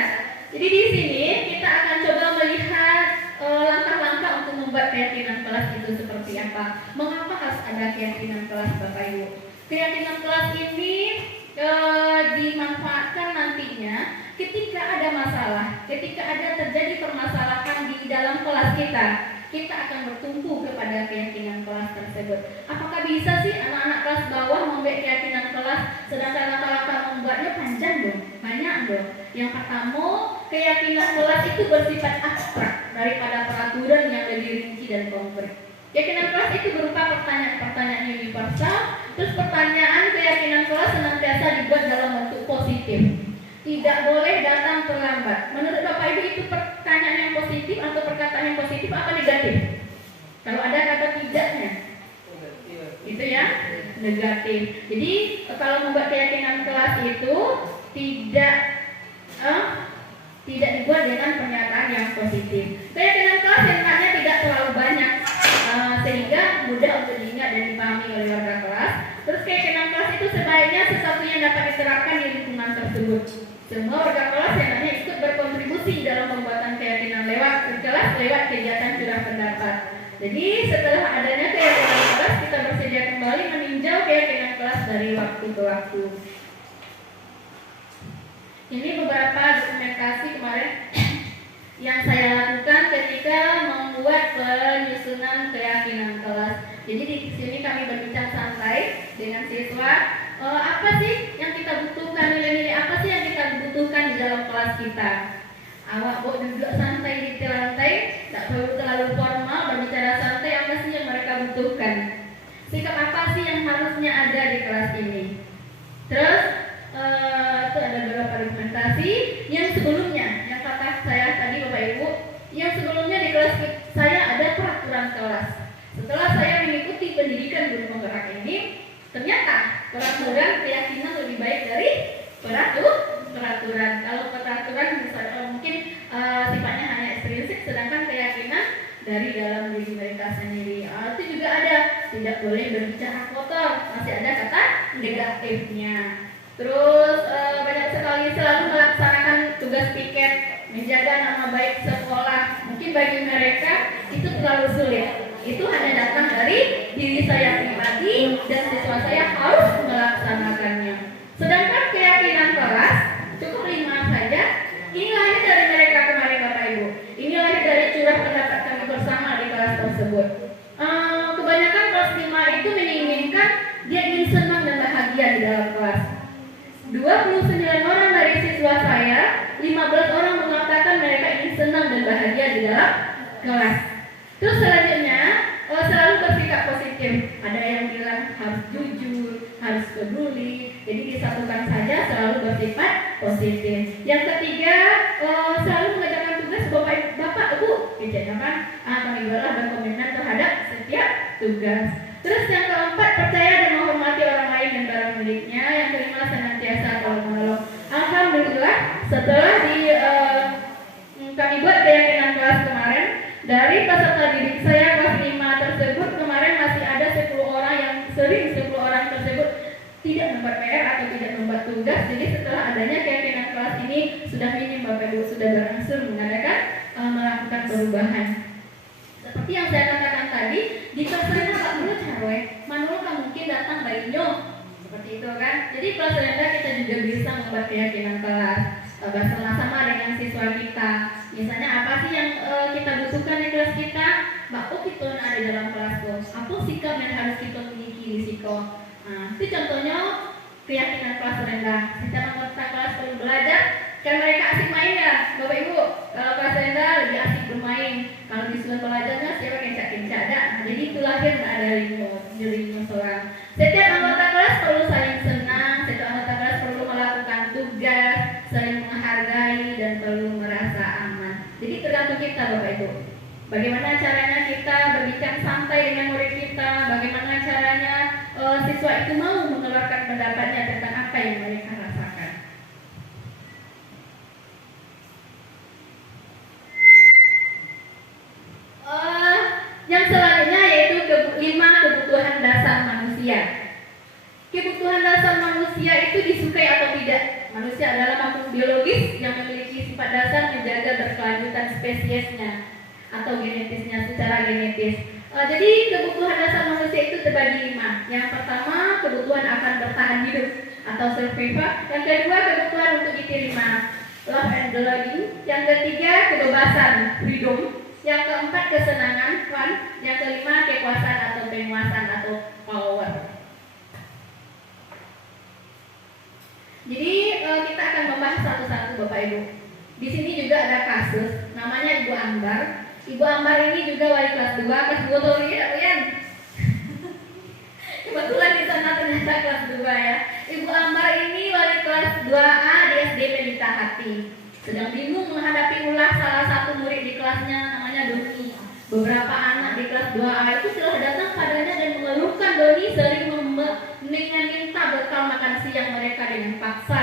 Jadi di sini kita akan coba melihat langkah-langkah untuk membuat keyakinan kelas itu seperti apa. Mengapa harus ada keyakinan kelas Bapak Ibu? Keyakinan kelas ini dimanfaatkan nantinya ketika ada masalah, ketika ada terjadi permasalahan di dalam kelas kita akan bertumpu kepada keyakinan kelas tersebut. Apakah bisa sih anak-anak kelas bawah membuat keyakinan kelas, sedangkan langkah-langkah membuatnya panjang dong, banyak dong. Yang pertama, keyakinan kelas itu bersifat abstrak daripada peraturan yang lebih rinci dan konkret. Keyakinan kelas itu berupa pertanyaan-pertanyaan universal, terus pertanyaan keyakinan kelas senantiasa dibuat dalam bentuk positif. Tidak boleh datang terlambat. Menurut Bapak Ibu itu pertanyaan yang positif atau perkataan yang positif apa negatif? Kalau ada kata tidaknya, itu ya negatif. Jadi kalau membuat keyakinan kelas itu tidak dibuat dengan pernyataan yang positif. Keyakinan kelas sebenarnya tidak terlalu banyak sehingga mudah untuk diingat dan dipahami oleh warga kelas. Terus keyakinan kelas itu sebaiknya sesuatu yang dapat diterapkan di lingkungan tersebut. Semua warga kelas sebenarnya ikut berkontribusi dalam pembuatan keyakinan lewat kelas lewat kegiatan curah pendapat. Jadi setelah adanya keyakinan kelas kita bersedia kembali meninjau keyakinan kelas dari waktu ke waktu. Ini beberapa dokumentasi kemarin yang saya lakukan ketika membuat penyusunan keyakinan kelas. Jadi di sini kami berbincang santai dengan siswa. Apa sih yang kita butuhkan, nilai-nilai apa sih yang kita butuhkan di dalam kelas kita? Awak bawa duduk santai di lantai, tak perlu terlalu formal, berbicara santai. Apa sih yang mereka butuhkan? Sikap apa sih yang harusnya ada di kelas ini? Terus itu ada beberapa dokumentasi yang sebelumnya, yang kata saya tadi Bapak Ibu, yang sebelumnya di kelas saya ada peraturan kelas. Setelah saya mengikuti pendidikan guru penggerak ini, ternyata peraturan keyakinan lebih baik dari peraturan. Kalau peraturan misalnya mungkin sifatnya hanya ekstrinsik, sedangkan keyakinan dari dalam diri mereka sendiri. Itu juga ada, tidak boleh berbicara kotor, masih ada kata negatifnya. Terus banyak sekali selalu melaksanakan tugas piket, menjaga nama baik sekolah. Mungkin bagi mereka itu terlalu sulit. Itu hanya datang dari diri saya pribadi dan siswa saya harus melaksanakannya. Sedangkan keyakinan kelas cukup 5 saja. Ini lahir dari mereka kemarin Bapak Ibu. Ini lahir dari curah pendapat kami bersama di kelas tersebut. Kebanyakan kelas 5 itu menginginkan kelas. Terus selanjutnya selalu bersikap positif. Ada yang bilang harus jujur, harus peduli. Jadi disatukan saja, selalu bersifat positif. Yang ketiga, selalu mengerjakan tugas bapak ibu, gitu ya kan? Kami berkomitmen terhadap setiap tugas. Terus yang keempat, percaya dan menghormati orang lain dan barang miliknya. Yang kelima, senantiasa tolong menolong. Alhamdulillah, setelah kami buat keyakinan kelas kemarin, dari peserta didik saya kelas 5 tersebut kemarin masih ada 10 orang yang sering 10 orang tersebut tidak membuat PR atau tidak membuat tugas. Jadi setelah adanya keyakinan kelas ini sudah minim Bapak Ibu sudah berangsur melakukan perubahan. Seperti yang saya katakan tadi, di kelas rendah Pak Dulu cewek, Manul kan mungkin datang bayinya, seperti itu kan. Jadi kelas rendah kita juga bisa membuat keyakinan kelas bersama-sama dengan siswa kita. Misalnya apa sih yang kita butuhkan di kelas kita? Mbak, kita ada dalam kelas bos. Apa sikap yang harus kita miliki di siko? Nah, itu contohnya keyakinan kelas rendah. Setiap anggota kelas perlu belajar. Kan mereka asik main ya, Bapak Ibu. Kalau kelas rendah lebih asik bermain. Kalau disuruh belajarnya siapa kencak-kencak ada. Nah, jadi itu lahir ada lima seorang. Setiap anggota kelas perlu saling senang. Setiap anggota kelas perlu melakukan tugas, saling menghargai dan perlu merasa aman. Jadi tergantung kita Bapak Ibu. Bagaimana caranya kita berbicara santai dengan murid kita, bagaimana caranya siswa itu mau mengeluarkan pendapatnya tentang apa yang mereka rasakan. Yang selanjutnya yaitu 5 kebutuhan dasar manusia. Kebutuhan dasar manusia itu disukai atau tidak. Manusia adalah makhluk biologis yang memiliki sifat dasar menjaga berkelanjutan spesiesnya atau genetisnya secara genetis. Jadi kebutuhan dasar manusia itu terbagi 5. Yang pertama, kebutuhan akan bertahan hidup atau survival. Yang kedua, kebutuhan untuk diterima, love and belonging. Yang ketiga, kebebasan, freedom. Yang keempat, kesenangan, fun. Yang kelima, kekuasaan atau penguasaan atau power. Jadi kita akan membahas satu-satu Bapak Ibu. Di sini juga ada kasus, namanya Ibu Ambar. Ibu Ambar ini juga wali kelas 2, kelas 2 tuh ya, kebetulan di sana ternyata kelas 2 ya. Ibu Ambar ini wali kelas 2A di SD Pelita Hati. Sedang bingung menghadapi ulah salah satu murid di kelasnya namanya Doni. Beberapa anak di kelas 2A itu telah datang padanya dan mengeluhkan Doni sering meminta bekal makan siang mereka dengan paksa.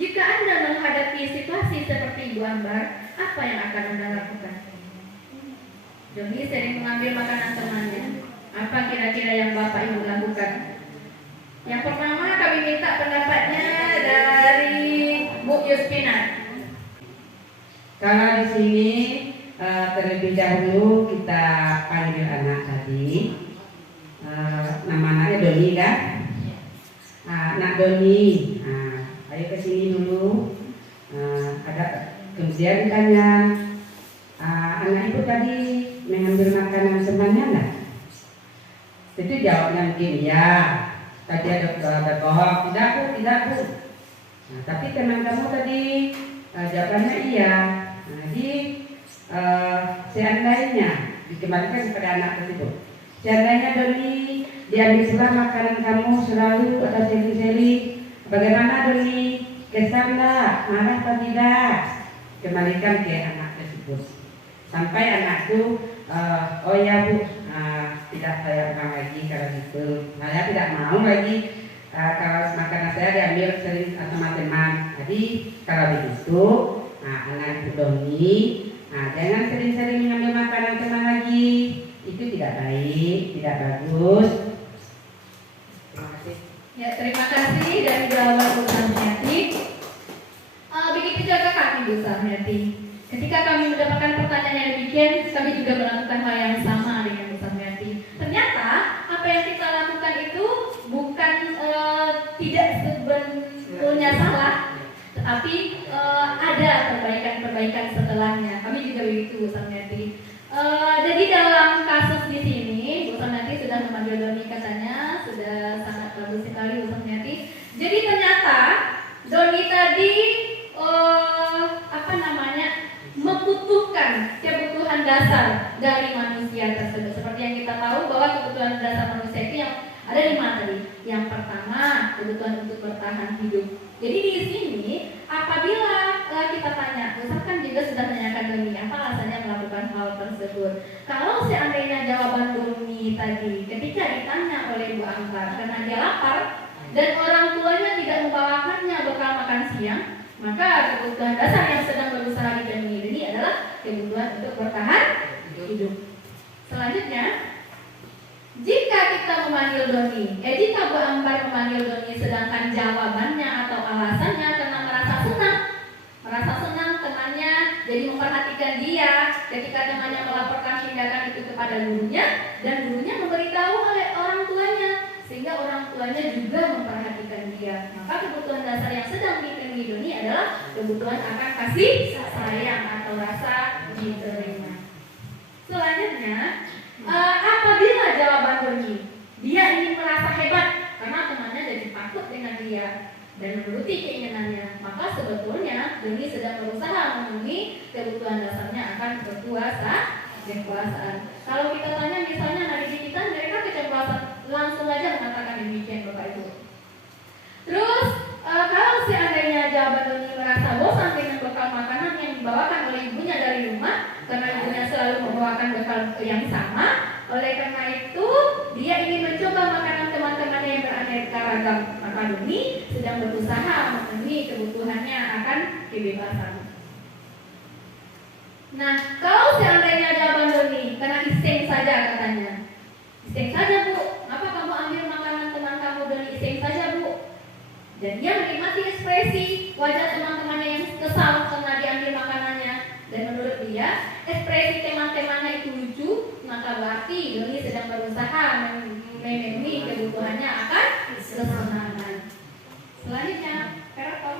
Jika Anda menghadapi situasi seperti Ibu Ambar, apa yang akan Anda lakukan? Doni sering mengambil makanan temannya. Apa kira-kira yang Bapak Ibu lakukan? Yang pertama kami minta pendapatnya dari Bu Yuspina. Kalau di sini terlebih dahulu kita panggil anak tadi. Nama anaknya Doni kan? Anak Doni, ayo ke sini dulu. Kemudian ditanya, anak ibu tadi mengambil makanan temannya enggak? Itu jawabnya mungkin ya. Tadi ada bohong, tidak bu. Nah, tapi teman kamu tadi jawabannya iya. Nah, jadi seandainya dikembalikan kepada anak tersebut. Seandainya Doni diambil sebelah makanan kamu selalu atau seli-seli, bagaimana Doni? Kesal enggak? Marah atau tidak? Kembalikan ke anak tersebut. Sampai anak itu, oh ya bu, tidak saya makan lagi kalau gitu. Saya tidak mau lagi kalau makanan saya diambil sering sama teman. Jadi kalau begitu, anak ibu Doni, jangan sering-sering mengambil makanan teman lagi. Itu tidak baik, tidak bagus. Terima kasih. Ya, terima kasih dari jawaban Bu Sarmiati. Begitu juga kami Bu Sarmiati. Ketika kami mendapatkan pertanyaan yang demikian, kami juga melakukan hal yang sama dengan Bu Sarmiati. Ternyata apa yang kita lakukan itu bukan tidak sebetulnya salah, tetapi ada perbaikan-perbaikan setelahnya. Kami juga begitu Bu Sarmiati. Jadi dalam kasus di sini, Bu Sarmiati sudah memanggil Doni, katanya sudah sangat bagus sekali Bu Sarmiati. Jadi ternyata Doni tadi membutuhkan kebutuhan kebutuhan dasar dari manusia tersebut. Seperti yang kita tahu bahwa kebutuhan dasar manusia itu yang ada 5 tadi. Yang pertama, kebutuhan untuk bertahan hidup. Jadi di sini apabila kita tanya, Ustaz kan juga sudah menanyakan Doni, apa alasannya melakukan hal tersebut? Kalau seandainya jawaban Doni tadi ketika ditanya oleh Bu Ambar karena dia lapar dan orang tuanya tidak membawakannya bekal makan siang, maka kebutuhan dasar yang sedang berusaha dipenuhi ini adalah kebutuhan untuk bertahan hidup. Selanjutnya, jika kita memanggil Doni, jika Bu Ambar memanggil Doni sedangkan jawabannya atau alasannya karena merasa senang temannya jadi memperhatikan dia ketika temannya melaporkan tindakan itu kepada gurunya dan gurunya memberitahu oleh orang tuanya sehingga orang tuanya juga memperhatikan dia, maka kebutuhan dasar yang sedang dipenuhi Doni adalah kebutuhan akan kasih sayang atau rasa diterima. Selanjutnya, apabila jawaban Doni dia ingin merasa hebat karena temannya jadi takut dengan dia dan menuruti keinginannya, maka sebetulnya Doni sedang berusaha memenuhi kebutuhan dasarnya akan kekuasaan. Kalau kita tanya misalnya anak kita, mereka keceplosan langsung aja mengatakan demikian Bapak Ibu. Terus kalau seandainya jawaban Doni merasa bosan dengan bekal makanan yang dibawakan oleh ibunya dari rumah karena ibunya selalu membawakan bekal yang sama, oleh karena itu dia ingin mencoba makanan teman-temannya yang beraneka ragam, maka Doni sedang berusaha memenuhi kebutuhannya akan kebebasan. Nah, kalau seandainya jawaban Doni karena iseng saja katanya, iseng saja Bu, kenapa kamu ambil makanan teman kamu Doni, iseng saja Bu. Dan dia menikmati ekspresi wajah teman-temannya yang kesal karena diambil makanannya. Dan menurut dia, ekspresi teman-temannya itu lucu, maka berarti Doni sedang berusaha memenuhi kebutuhannya akan kesenangan. Selanjutnya, Perton.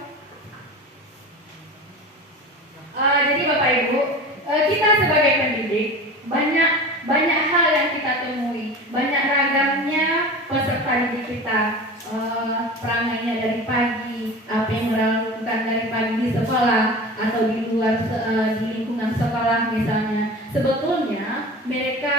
Jadi Bapak Ibu, kita sebagai pendidik banyak hal yang kita temui, banyak ragamnya peserta didik kita, perangainya dari pagi, apa yang melakukan dari pagi di sekolah atau di luar di lingkungan sekolah misalnya. Sebetulnya mereka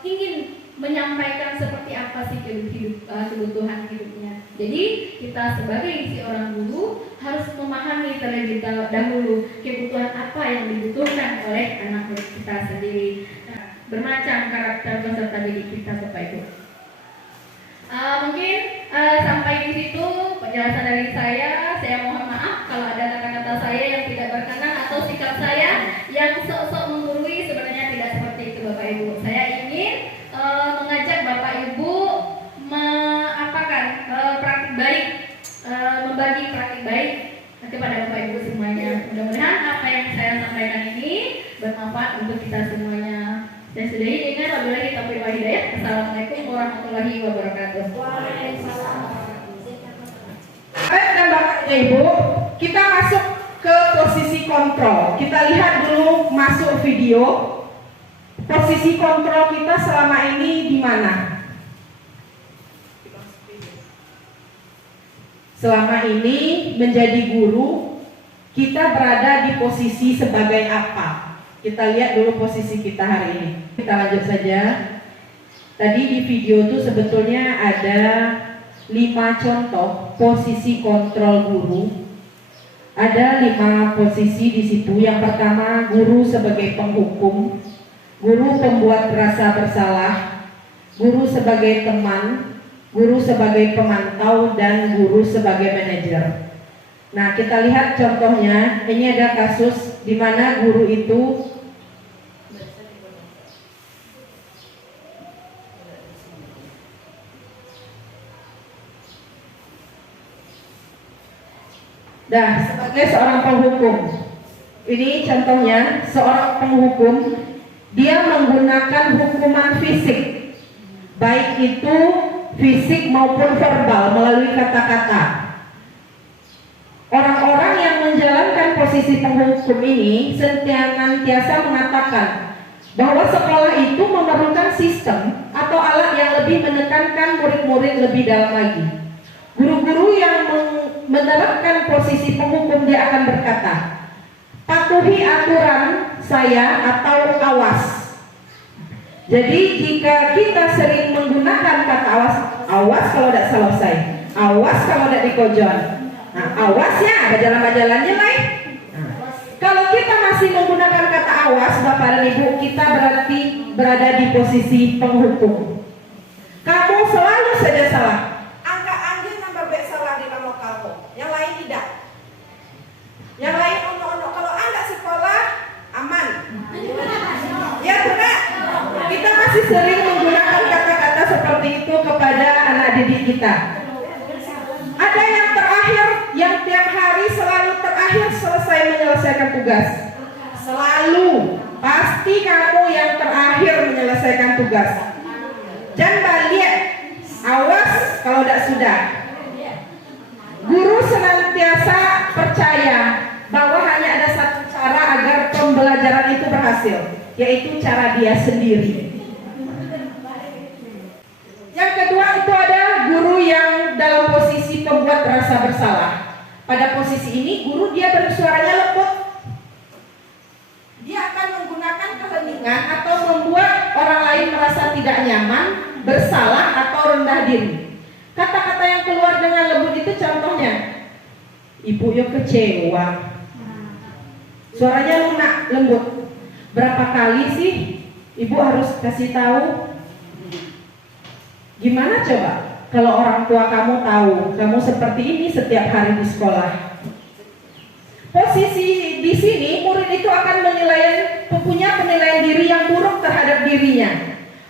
ingin menyampaikan seperti apa sih kebutuhan hidupnya. Jadi kita sebagai seorang guru harus memahami terlebih dahulu kebutuhan apa yang dibutuhkan oleh anak murid kita sendiri. Nah, bermacam karakter peserta didik kita Bapak Ibu. Mungkin sampai di situ penjelasan dari saya. Saya mohon maaf kalau ada kata-kata saya yang tidak berkenan atau sikap saya yang sok-sok menggurui, sebenarnya tidak seperti itu Bapak Ibu. Saya ingin mengajak Bapak Ibu praktik baik, membagi praktik baik kepada Bapak Ibu semuanya. Mudah-mudahan apa yang saya sampaikan ini bermanfaat untuk kita semuanya. Saya sudahi dengan wabillahi taufiq wal hidayah. Assalamualaikum warahmatullahi wabarakatuh. Waalaikumsalam. Baik dan Bapak dan Ibu, kita masuk ke posisi kontrol. Kita lihat dulu masuk video. Posisi kontrol kita selama ini di mana? Selama ini menjadi guru, kita berada di posisi sebagai apa? Kita lihat dulu posisi kita hari ini. Kita lanjut saja. Tadi di video itu sebetulnya ada 5 contoh posisi kontrol guru. Ada 5 posisi di situ. Yang pertama, guru sebagai penghukum, guru pembuat rasa bersalah, guru sebagai teman, guru sebagai pemantau, dan guru sebagai manajer. Nah, kita lihat contohnya. Ini ada kasus di mana guru itu sebagai seorang penghukum. Ini contohnya seorang penghukum, dia menggunakan hukuman fisik, baik itu fisik maupun verbal melalui kata-kata. Orang-orang yang menjalankan posisi penghukum ini senantiasa mengatakan bahwa sekolah itu memerlukan sistem atau alat yang lebih menekankan murid-murid lebih dalam lagi. Guru-guru yang menerapkan posisi penghukum, dia akan berkata, patuhi aturan saya atau awas. Jadi jika kita sering menggunakan kata awas, awas kalau tidak selesai, awas kalau tidak dikojon. Nah, awas ya, ada jalan-jalannya lain. Kalau kita masih menggunakan kata awas, Bapak dan Ibu, kita berarti berada di posisi penghukum. Kamu selalu saja salah. Angka anjing nambah bek salah di dalam lokalku. Yang lain tidak. Yang lain ono-ono. Kalau anak sekolah aman. Ya tidak. Kita masih sering menggunakan kata-kata seperti itu kepada anak didik kita. Ada yang terakhir, yang tiap hari selalu terakhir selesai menyelesaikan tugas. Selalu, pasti kamu yang terakhir menyelesaikan tugas. Jangan balik, awas kalau tidak sudah. Guru senantiasa percaya bahwa hanya ada satu cara agar pembelajaran itu berhasil, yaitu cara dia sendiri. Yang kedua itu ada guru yang dalam posisi pembuat rasa bersalah. Pada posisi ini guru dia bersuaranya lembut. Dia akan menggunakan keheningan atau membuat orang lain merasa tidak nyaman, bersalah atau rendah diri. Kata-kata yang keluar dengan lembut itu contohnya, ibu yo kecewa. Suaranya lunak, lembut. Berapa kali sih ibu harus kasih tahu? Gimana coba kalau orang tua kamu tahu kamu seperti ini setiap hari di sekolah? Posisi di sini murid itu akan punya penilaian diri yang buruk terhadap dirinya.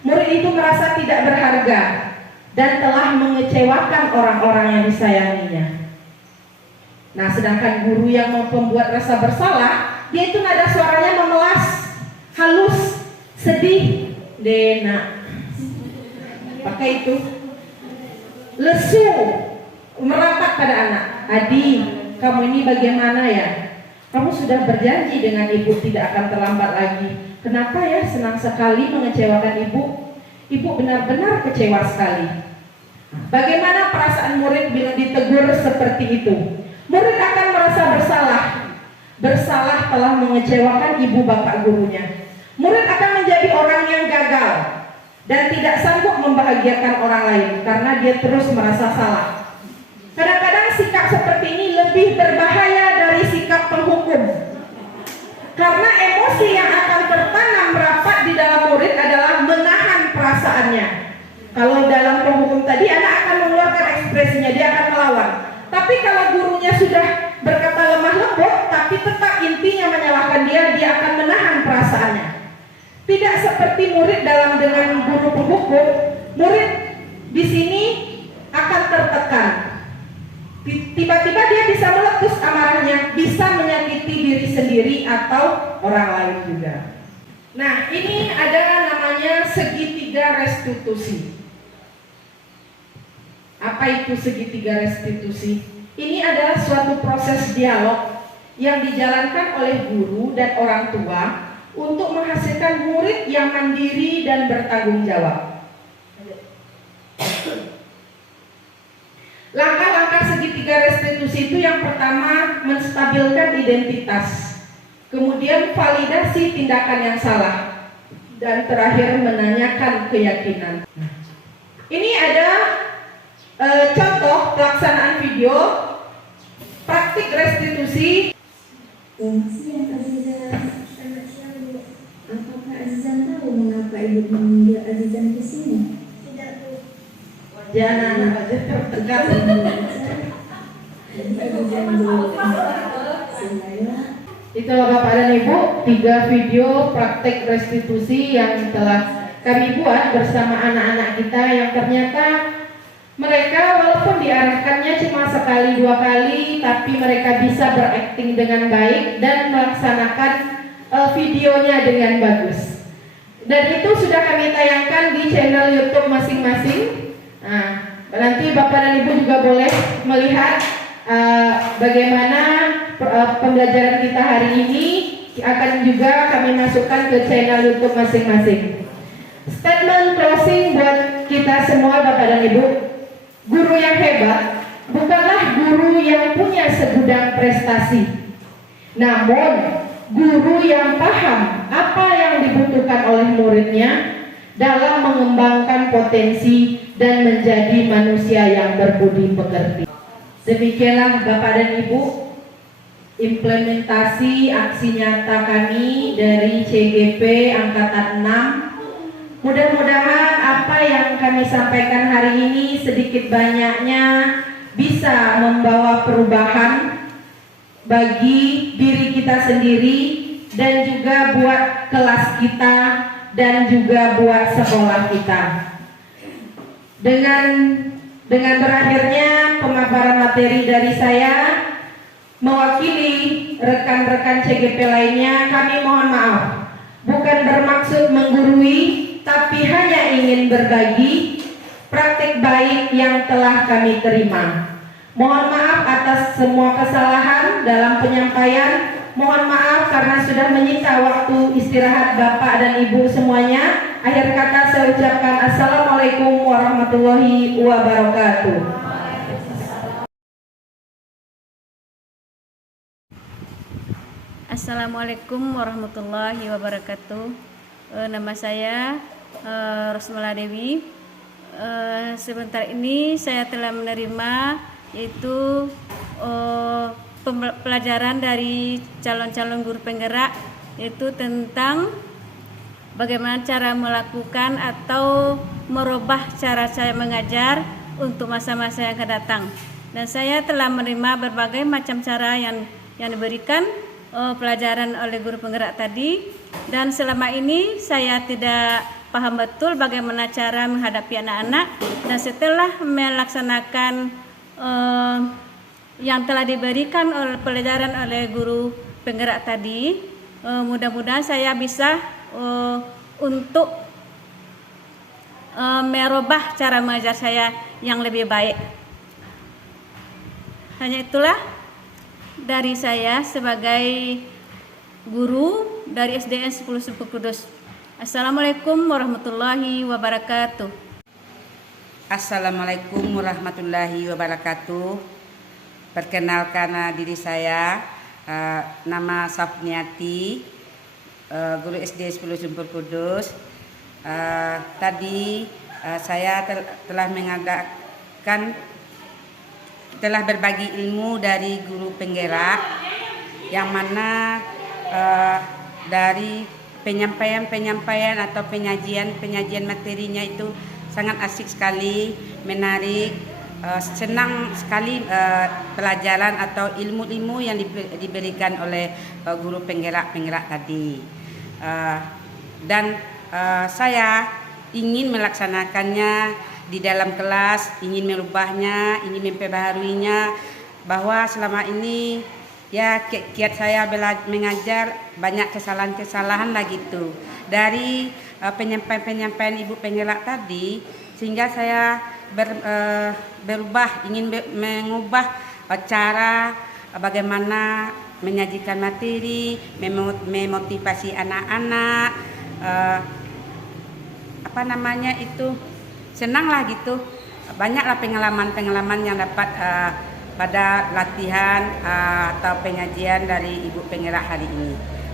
Murid itu merasa tidak berharga dan telah mengecewakan orang-orang yang disayanginya. Nah, sedangkan guru yang membuat rasa bersalah, dia itu nada suaranya memelas, halus, sedih, dena. Pakai itu lesu, merapat pada anak. Adi, kamu ini bagaimana ya? Kamu sudah berjanji dengan ibu tidak akan terlambat lagi. Kenapa ya senang sekali mengecewakan ibu? Ibu benar-benar kecewa sekali. Bagaimana perasaan murid bila ditegur seperti itu? Murid akan merasa bersalah. Bersalah telah mengecewakan ibu bapak gurunya. Murid akan menjadi orang yang gagal dan tidak sanggup membahagiakan orang lain karena dia terus merasa salah. Kadang-kadang sikap seperti ini lebih berbahaya dari sikap penghukum, karena emosi yang akan tertanam rapat di dalam murid adalah menahan perasaannya. Kalau dalam penghukum tadi anak akan mengeluarkan ekspresinya, dia akan melawan. Tapi kalau gurunya sudah berkata lemah lembut tapi tetap intinya menyalahkan dia akan menahan perasaannya. Tidak seperti murid dengan guru penghukum, murid di sini akan tertekan. Tiba-tiba dia bisa meletus amarahnya, bisa menyakiti diri sendiri atau orang lain juga. Nah, ini ada namanya segitiga restitusi. Apa itu segitiga restitusi? Ini adalah suatu proses dialog yang dijalankan oleh guru dan orang tua untuk menghasilkan murid yang mandiri dan bertanggung jawab. Langkah-langkah segitiga restitusi itu yang pertama menstabilkan identitas, kemudian validasi tindakan yang salah, dan terakhir menanyakan keyakinan. Ini ada contoh pelaksanaan video praktik restitusi. Selamat siang Azizan. Selamat siang Bu. Apakah Azizan tahu mengapa Ibu memanggil Azizan ke sini? Tidak Bu. Jangan aja tertekan. Azizan belum saya. Itulah Bapak dan Ibu 3 video praktek restitusi yang telah kami buat bersama anak-anak kita yang ternyata mereka walaupun diarahkannya cuma sekali 2 kali, tapi mereka bisa berakting dengan baik dan melaksanakan videonya dengan bagus. Dan itu sudah kami tayangkan di channel YouTube masing-masing. Nah, nanti Bapak dan Ibu juga boleh melihat bagaimana pembelajaran kita hari ini. Akan juga kami masukkan ke channel YouTube masing-masing. Statement closing buat kita semua Bapak dan Ibu. Guru yang hebat bukanlah guru yang punya segudang prestasi, namun guru yang paham apa yang dibutuhkan oleh muridnya dalam mengembangkan potensi dan menjadi manusia yang berbudi pekerti. Demikianlah Bapak dan Ibu implementasi aksi nyata kami dari CGP Angkatan 6. Mudah-mudahan apa yang kami sampaikan hari ini sedikit banyaknya bisa membawa perubahan bagi diri kita sendiri dan juga buat kelas kita dan juga buat sekolah kita. Dengan berakhirnya pemaparan materi dari saya, mewakili rekan-rekan CGP lainnya, kami mohon maaf. Bukan bermaksud menggurui, tapi hanya ingin berbagi praktik baik yang telah kami terima. Mohon maaf atas semua kesalahan dalam penyampaian. Mohon maaf karena sudah menyita waktu istirahat Bapak dan Ibu semuanya. Akhir kata saya ucapkan Assalamualaikum warahmatullahi wabarakatuh. Assalamualaikum warahmatullahi wabarakatuh. Nama saya Rosmala Dewi. Sebentar ini saya telah menerima yaitu pelajaran dari calon-calon guru penggerak, yaitu tentang bagaimana cara melakukan atau merubah cara saya mengajar untuk masa-masa yang akan datang. Dan saya telah menerima berbagai macam cara yang diberikan pelajaran oleh guru penggerak tadi, dan selama ini saya tidak paham betul bagaimana cara menghadapi anak-anak, dan setelah melaksanakan yang telah diberikan oleh pelajaran oleh guru penggerak tadi, mudah-mudahan saya bisa untuk merubah cara mengajar saya yang lebih baik. Hanya itulah dari saya sebagai guru dari SDN 10 Sumpur Kudus. Assalamualaikum warahmatullahi wabarakatuh. Assalamualaikum warahmatullahi wabarakatuh. Perkenalkan diri saya, nama Safniati, guru SD 10 Sumpur Kudus. Tadi saya telah berbagi ilmu dari guru penggerak, yang mana dari penyampaian atau penyajian materinya itu sangat asik sekali, menarik. Senang sekali pelajaran atau ilmu-ilmu yang diberikan oleh guru penggerak tadi, dan saya ingin melaksanakannya di dalam kelas, ingin merubahnya, ingin memperbaharuinya, bahwa selama ini ya kiat saya mengajar banyak kesalahan lah gitu dari penyampaian ibu penggerak tadi, sehingga saya berubah, ingin mengubah cara bagaimana menyajikan materi, memotivasi anak-anak, senang lah gitu. Banyaklah pengalaman yang dapat pada latihan atau pengajian dari ibu penggerak hari ini.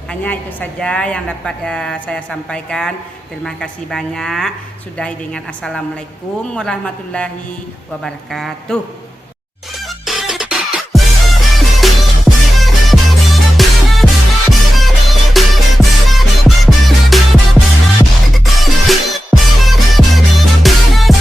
Hanya itu saja yang dapat saya sampaikan. Terima kasih banyak. Sudahi dengan Assalamualaikum warahmatullahi wabarakatuh.